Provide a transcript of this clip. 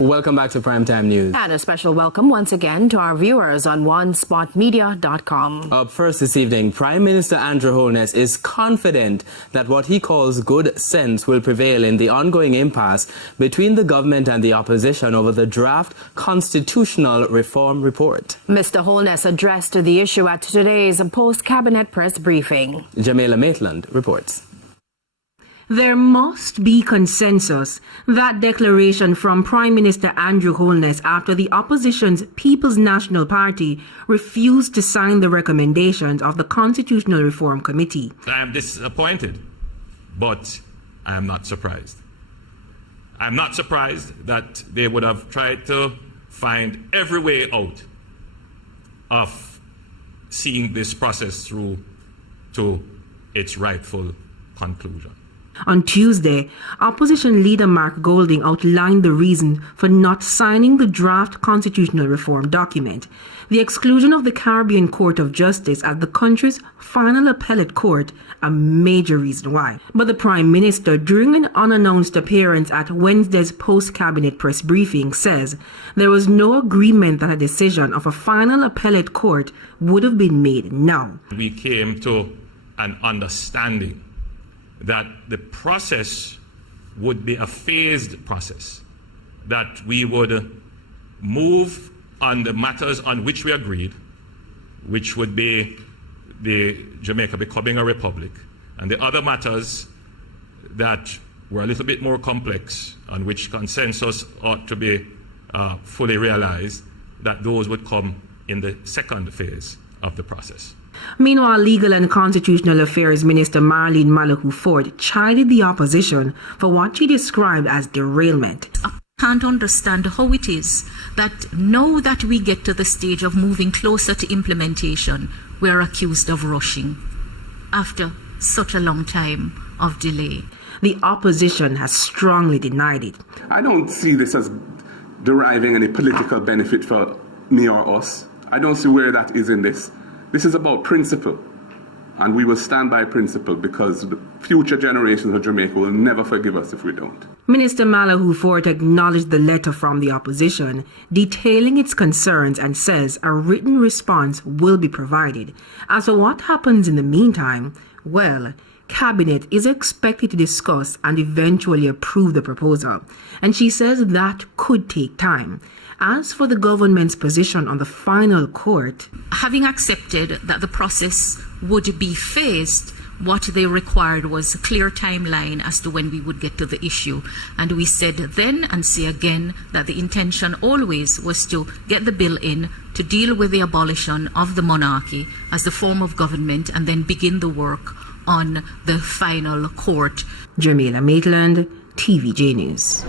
Welcome back to Primetime News. And a special welcome once again to our viewers on onespotmedia.com. Up first this evening, Prime Minister Andrew Holness is confident that what he calls good sense will prevail in the ongoing impasse between the government and the opposition over the draft constitutional reform report. Mr. Holness addressed the issue at today's post-cabinet press briefing. Jamaica Maitland reports. There must be consensus. That declaration from Prime Minister Andrew Holness after the opposition's People's National Party refused to sign the recommendations of the Constitutional Reform Committee. I am disappointed, but I am not surprised. I'm not surprised that they would have tried to find every way out of seeing this process through to its rightful conclusion. On Tuesday, opposition leader Mark Golding outlined the reason for not signing the draft constitutional reform document: the exclusion of the Caribbean Court of Justice as the country's final appellate court, a major reason why. But the Prime Minister, during an unannounced appearance at Wednesday's post-cabinet press briefing, says there was no agreement that a decision of a final appellate court would have been made now. We came to an understanding that the process would be a phased process, that we would move on the matters on which we agreed, which would be the Jamaica becoming a republic, and the other matters that were a little bit more complex, on which consensus ought to be fully realized, that those would come in the second phase of the process. Meanwhile, Legal and Constitutional Affairs Minister Marlene Malahoo Ford chided the opposition for what she described as derailment. I can't understand how it is that now that we get to the stage of moving closer to implementation, we're accused of rushing after such a long time of delay. The opposition has strongly denied it. I don't see this as deriving any political benefit for me or us. I don't see where that is in this. This is about principle, and we will stand by principle because the future generations of Jamaica will never forgive us if we don't. Minister Malahoo Ford acknowledged the letter from the opposition, detailing its concerns, and says a written response will be provided. As for what happens in the meantime, well, Cabinet is expected to discuss and eventually approve the proposal, and she says that could take time. As for the government's position on the final court, having accepted that the process would be phased, what they required was a clear timeline as to when we would get to the issue. And we said then and say again that the intention always was to get the bill in to deal with the abolition of the monarchy as the form of government and then begin the work on the final court. Jamaica Maitland, TVJ News.